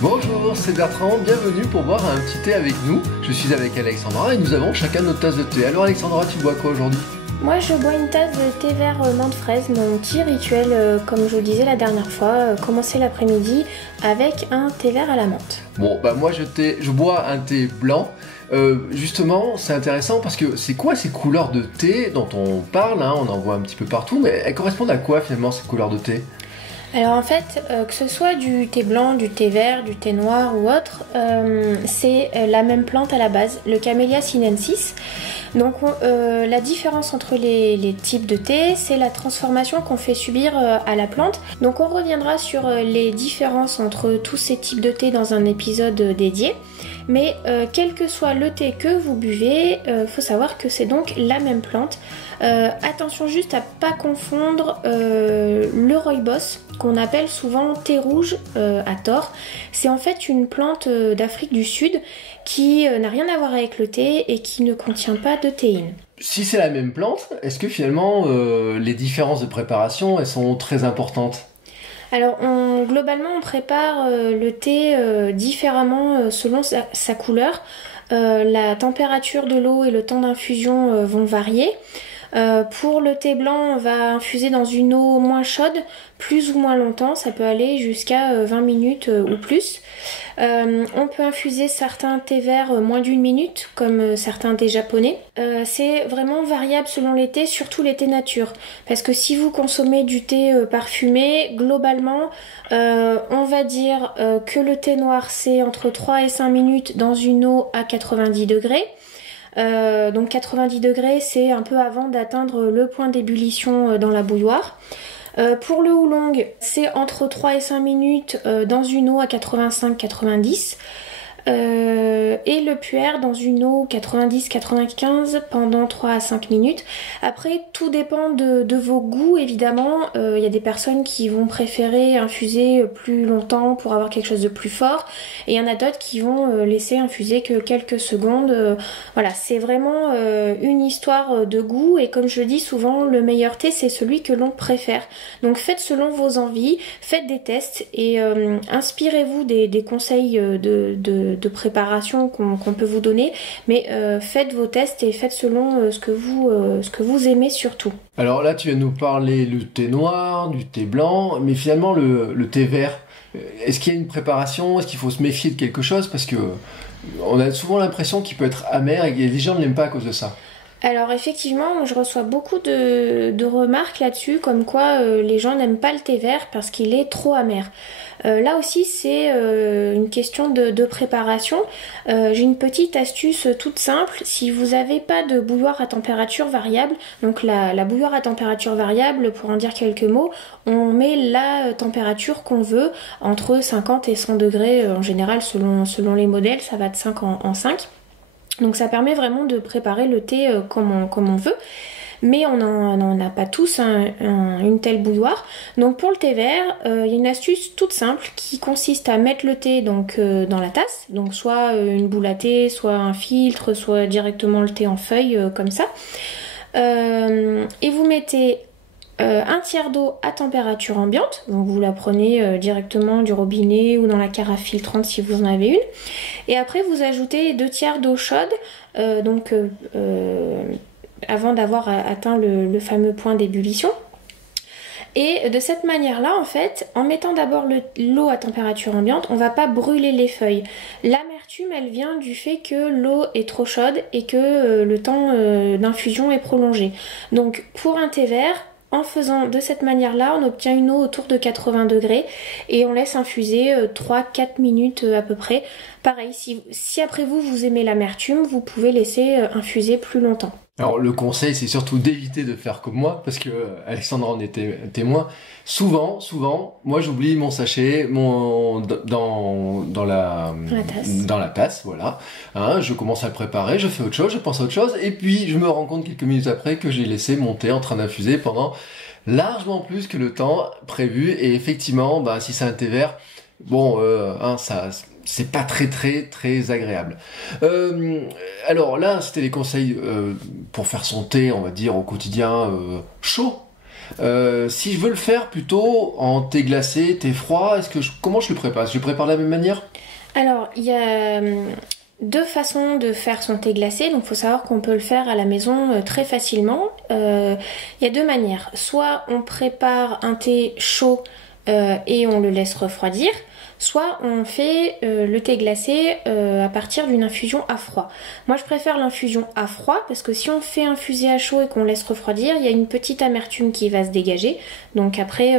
Bonjour, c'est Bertrand, bienvenue pour boire un petit thé avec nous. Je suis avec Alexandra et nous avons chacun notre tasse de thé. Alors Alexandra, tu bois quoi aujourd'hui ? Moi je bois une tasse de thé vert menthe fraise, mon petit rituel, comme je vous le disais la dernière fois, commencer l'après-midi avec un thé vert à la menthe. Bon, bah moi je bois un thé blanc. Justement, c'est intéressant parce que c'est quoi ces couleurs de thé dont on parle, hein, on en voit un petit peu partout, mais elles correspondent à quoi finalement ces couleurs de thé ? Alors en fait, que ce soit du thé blanc, du thé vert, du thé noir ou autre, c'est la même plante à la base, le Camellia sinensis. Donc la différence entre les types de thé, c'est la transformation qu'on fait subir à la plante. Donc on reviendra sur les différences entre tous ces types de thé dans un épisode dédié. Mais quel que soit le thé que vous buvez, faut savoir que c'est donc la même plante. Attention juste à pas confondre le rooibos, qu'on appelle souvent thé rouge à tort. C'est en fait une plante d'Afrique du Sud qui n'a rien à voir avec le thé et qui ne contient pas de théine. Si c'est la même plante, est-ce que finalement les différences de préparation elles sont très importantes ? Alors globalement on prépare le thé différemment selon sa couleur. La température de l'eau et le temps d'infusion vont varier. Pour le thé blanc, on va infuser dans une eau moins chaude, plus ou moins longtemps, ça peut aller jusqu'à 20 minutes ou plus. On peut infuser certains thés verts moins d'1 minute, comme certains thés japonais. C'est vraiment variable selon les thés, surtout les thés nature. Parce que si vous consommez du thé parfumé, globalement, on va dire que le thé noir c'est entre 3 et 5 minutes dans une eau à 90 degrés. Donc 90 degrés, c'est un peu avant d'atteindre le point d'ébullition dans la bouilloire. Pour le oolong, c'est entre 3 et 5 minutes dans une eau à 85-90. Et le puer dans une eau 90-95 pendant 3 à 5 minutes. Après, tout dépend de vos goûts, évidemment. Il y a des personnes qui vont préférer infuser plus longtemps pour avoir quelque chose de plus fort. Et il y en a d'autres qui vont laisser infuser que quelques secondes. Voilà, c'est vraiment une histoire de goût. Et comme je dis souvent, le meilleur thé, c'est celui que l'on préfère. Donc faites selon vos envies, faites des tests et inspirez-vous des conseils de préparation qu'on peut vous donner, mais faites vos tests et faites selon ce que vous aimez surtout. Alors là, tu viens de nous parler du thé noir, du thé blanc, mais finalement le thé vert, est-ce qu'il y a une préparation ? Est-ce qu'il faut se méfier de quelque chose ? Parce que on a souvent l'impression qu'il peut être amer et les gens ne l'aiment pas à cause de ça. Alors effectivement, je reçois beaucoup de remarques là-dessus, comme quoi les gens n'aiment pas le thé vert parce qu'il est trop amer. Là aussi, c'est une question de préparation. J'ai une petite astuce toute simple. Si vous n'avez pas de bouilloire à température variable, donc la bouilloire à température variable, pour en dire quelques mots, on met la température qu'on veut, entre 50 et 100 degrés en général, selon les modèles, ça va de 5 en 5. Donc ça permet vraiment de préparer le thé comme on veut. Mais on n'en a pas tous une telle bouilloire. Donc pour le thé vert, il y a une astuce toute simple qui consiste à mettre le thé donc dans la tasse. Donc soit une boule à thé, soit un filtre, soit directement le thé en feuille comme ça. Et vous mettez un tiers d'eau à température ambiante, donc vous la prenez directement du robinet ou dans la carafe filtrante si vous en avez une, et après vous ajoutez 2 tiers d'eau chaude, avant d'avoir atteint le fameux point d'ébullition. Et de cette manière-là, en fait, en mettant d'abord l'eau à température ambiante, on va pas brûler les feuilles. L'amertume, elle vient du fait que l'eau est trop chaude et que le temps d'infusion est prolongé. Donc pour un thé vert, en faisant de cette manière-là, on obtient une eau autour de 80 degrés et on laisse infuser 3-4 minutes à peu près. Pareil, si après vous aimez l'amertume, vous pouvez laisser infuser plus longtemps. Alors le conseil, c'est surtout d'éviter de faire comme moi, parce que Alexandra en était témoin. Souvent, moi j'oublie mon sachet, dans la tasse, voilà. Hein, je commence à le préparer, je fais autre chose, je pense à autre chose, et puis je me rends compte quelques minutes après que j'ai laissé mon thé en train d'infuser pendant largement plus que le temps prévu. Et effectivement, si c'est un thé vert, ça c'est pas très agréable. Alors là, c'était les conseils pour faire son thé, on va dire, au quotidien chaud. Si je veux le faire plutôt en thé glacé, thé froid, comment je le prépare? Je le prépare de la même manière? Alors, il y a deux façons de faire son thé glacé, donc il faut savoir qu'on peut le faire à la maison très facilement. Il y a deux manières. Soit on prépare un thé chaud et on le laisse refroidir, soit on fait le thé glacé à partir d'une infusion à froid. Moi je préfère l'infusion à froid parce que si on fait infuser à chaud et qu'on laisse refroidir, il y a une petite amertume qui va se dégager. Donc après...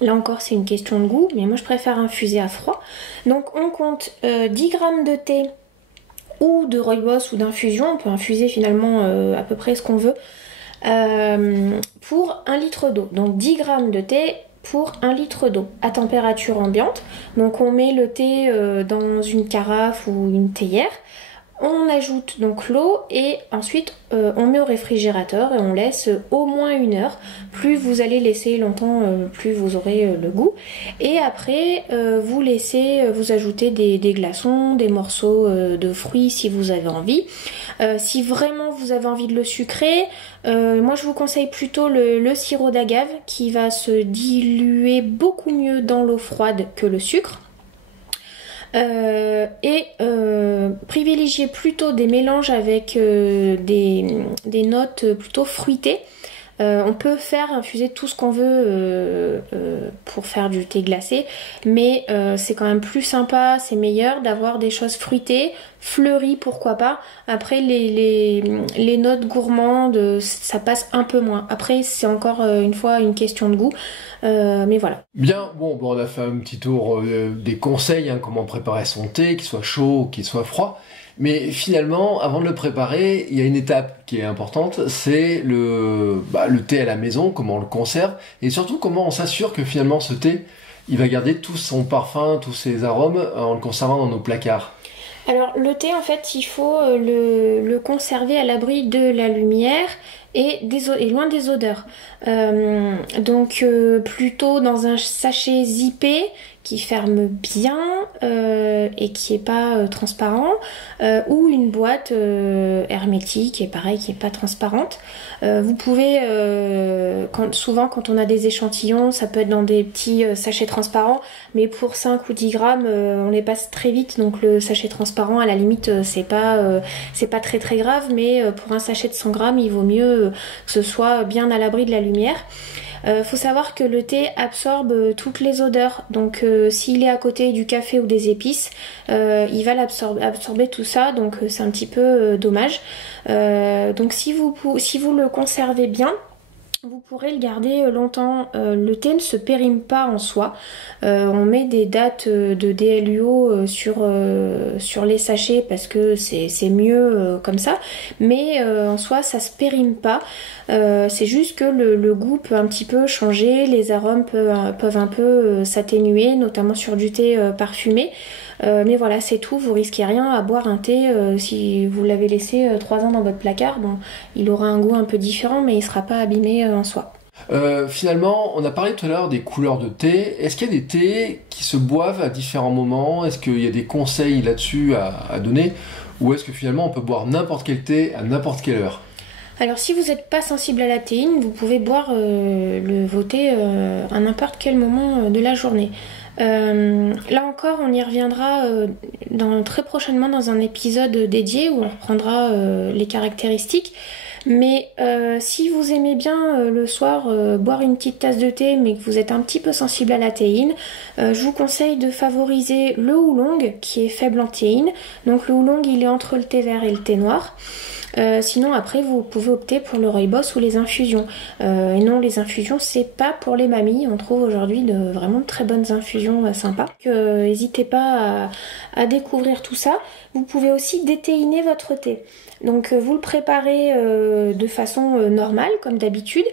là encore c'est une question de goût, mais moi je préfère infuser à froid. Donc on compte 10 g de thé ou de rooibos ou d'infusion, on peut infuser finalement à peu près ce qu'on veut, pour 1 litre d'eau. Donc 10 g de thé pour 1 litre d'eau à température ambiante. Donc on met le thé dans une carafe ou une théière. On ajoute donc l'eau et ensuite on met au réfrigérateur et on laisse au moins 1 heure. Plus vous allez laisser longtemps, plus vous aurez le goût. Et après vous ajoutez des glaçons, des morceaux de fruits si vous avez envie. Si vraiment vous avez envie de le sucrer, moi je vous conseille plutôt le sirop d'agave qui va se diluer beaucoup mieux dans l'eau froide que le sucre. Privilégier plutôt des mélanges avec des notes plutôt fruitées. On peut faire infuser tout ce qu'on veut pour faire du thé glacé, mais c'est quand même plus sympa, c'est meilleur d'avoir des choses fruitées, fleuries pourquoi pas. Après les notes gourmandes, ça passe un peu moins. Après c'est encore une fois une question de goût, mais voilà. Bien, bon, on a fait un petit tour des conseils, comment préparer son thé, qu'il soit chaud ou qu'il soit froid. Mais finalement, avant de le préparer, il y a une étape qui est importante, c'est le thé à la maison, comment on le conserve, et surtout comment on s'assure que finalement ce thé, il va garder tout son parfum, tous ses arômes en le conservant dans nos placards. Alors le thé en fait il faut le conserver à l'abri de la lumière et loin des odeurs. Donc plutôt dans un sachet zippé qui ferme bien et qui est pas transparent, ou une boîte hermétique et pareil qui est pas transparente. Vous pouvez souvent quand on a des échantillons, ça peut être dans des petits sachets transparents, mais pour 5 ou 10 grammes on les passe très vite, donc le sachet transparent à la limite c'est pas très très grave, mais pour un sachet de 100 grammes il vaut mieux que ce soit bien à l'abri de la lumière. Faut savoir que le thé absorbe toutes les odeurs, donc s'il est à côté du café ou des épices, il va absorber tout ça, donc c'est un petit peu dommage. Donc si vous le conservez bien, vous pourrez le garder longtemps. Le thé ne se périme pas en soi. On met des dates de DLUO sur les sachets parce que c'est mieux comme ça. Mais en soi, ça se périme pas. C'est juste que le goût peut un petit peu changer, les arômes peuvent un peu s'atténuer, notamment sur du thé parfumé. Mais voilà, c'est tout, vous risquez rien à boire un thé si vous l'avez laissé 3 ans dans votre placard. Bon, il aura un goût un peu différent, mais il sera pas abîmé en soi. Finalement, on a parlé tout à l'heure des couleurs de thé. Est-ce qu'il y a des thés qui se boivent à différents moments? Est-ce qu'il y a des conseils là-dessus à donner? Ou est-ce que finalement on peut boire n'importe quel thé à n'importe quelle heure? Alors si vous n'êtes pas sensible à la théine, vous pouvez boire vos thés à n'importe quel moment de la journée. Là encore, on y reviendra très prochainement dans un épisode dédié où on reprendra les caractéristiques. Mais si vous aimez bien le soir boire une petite tasse de thé mais que vous êtes un petit peu sensible à la théine, je vous conseille de favoriser le oolong qui est faible en théine. Donc le oolong il est entre le thé vert et le thé noir. Sinon après vous pouvez opter pour le rooibos ou les infusions. Et non, les infusions c'est pas pour les mamies, on trouve aujourd'hui vraiment de très bonnes infusions sympas. N'hésitez pas à découvrir tout ça. Vous pouvez aussi déthéiner votre thé. Donc vous le préparez de façon normale comme d'habitude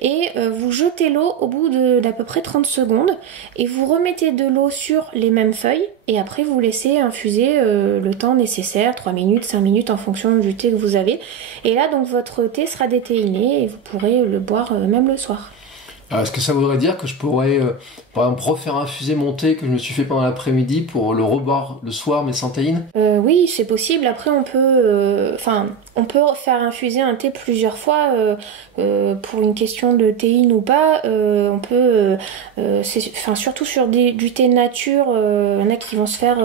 et vous jetez l'eau au bout d'à peu près 30 secondes et vous remettez de l'eau sur les mêmes feuilles et après vous laissez infuser le temps nécessaire, 3 minutes, 5 minutes en fonction du thé que vous avez. Et là donc votre thé sera déthéiné et vous pourrez le boire même le soir. Est-ce que ça voudrait dire que je pourrais, par exemple, refaire infuser mon thé que je me suis fait pendant l'après-midi pour le reboire le soir, mais sans théine? Oui, c'est possible. Après, on peut faire infuser un thé plusieurs fois pour une question de théine ou pas. On peut, surtout sur du thé nature, il y en a qui vont se faire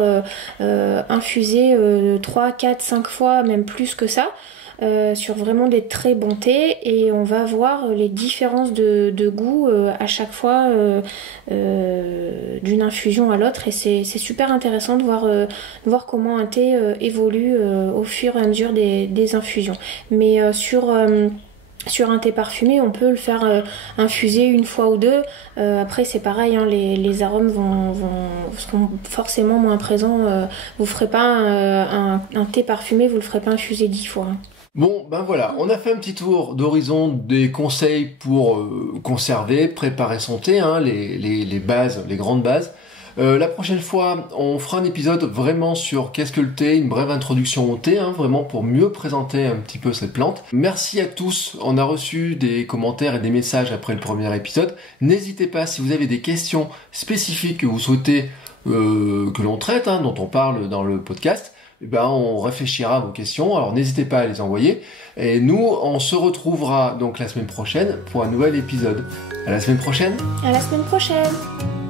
infuser 3, 4, 5 fois, même plus que ça. Sur vraiment des très bons thés, et on va voir les différences de goût à chaque fois d'une infusion à l'autre, et c'est super intéressant de voir comment un thé évolue au fur et à mesure des infusions. Mais sur un thé parfumé, on peut le faire infuser une fois ou deux. Après, c'est pareil, hein, les arômes seront forcément moins présents. Vous ferez pas un thé parfumé, vous le ferez pas infuser 10 fois. Hein. Bon, ben voilà, on a fait un petit tour d'horizon des conseils pour conserver, préparer son thé, hein, les bases, les grandes bases. La prochaine fois, on fera un épisode vraiment sur qu'est-ce que le thé, une brève introduction au thé, hein, vraiment pour mieux présenter un petit peu cette plante. Merci à tous, on a reçu des commentaires et des messages après le premier épisode. N'hésitez pas, si vous avez des questions spécifiques que vous souhaitez que l'on traite, hein, dont on parle dans le podcast, on réfléchira à vos questions, alors n'hésitez pas à les envoyer. Et nous, on se retrouvera donc la semaine prochaine pour un nouvel épisode. À la semaine prochaine. À la semaine prochaine.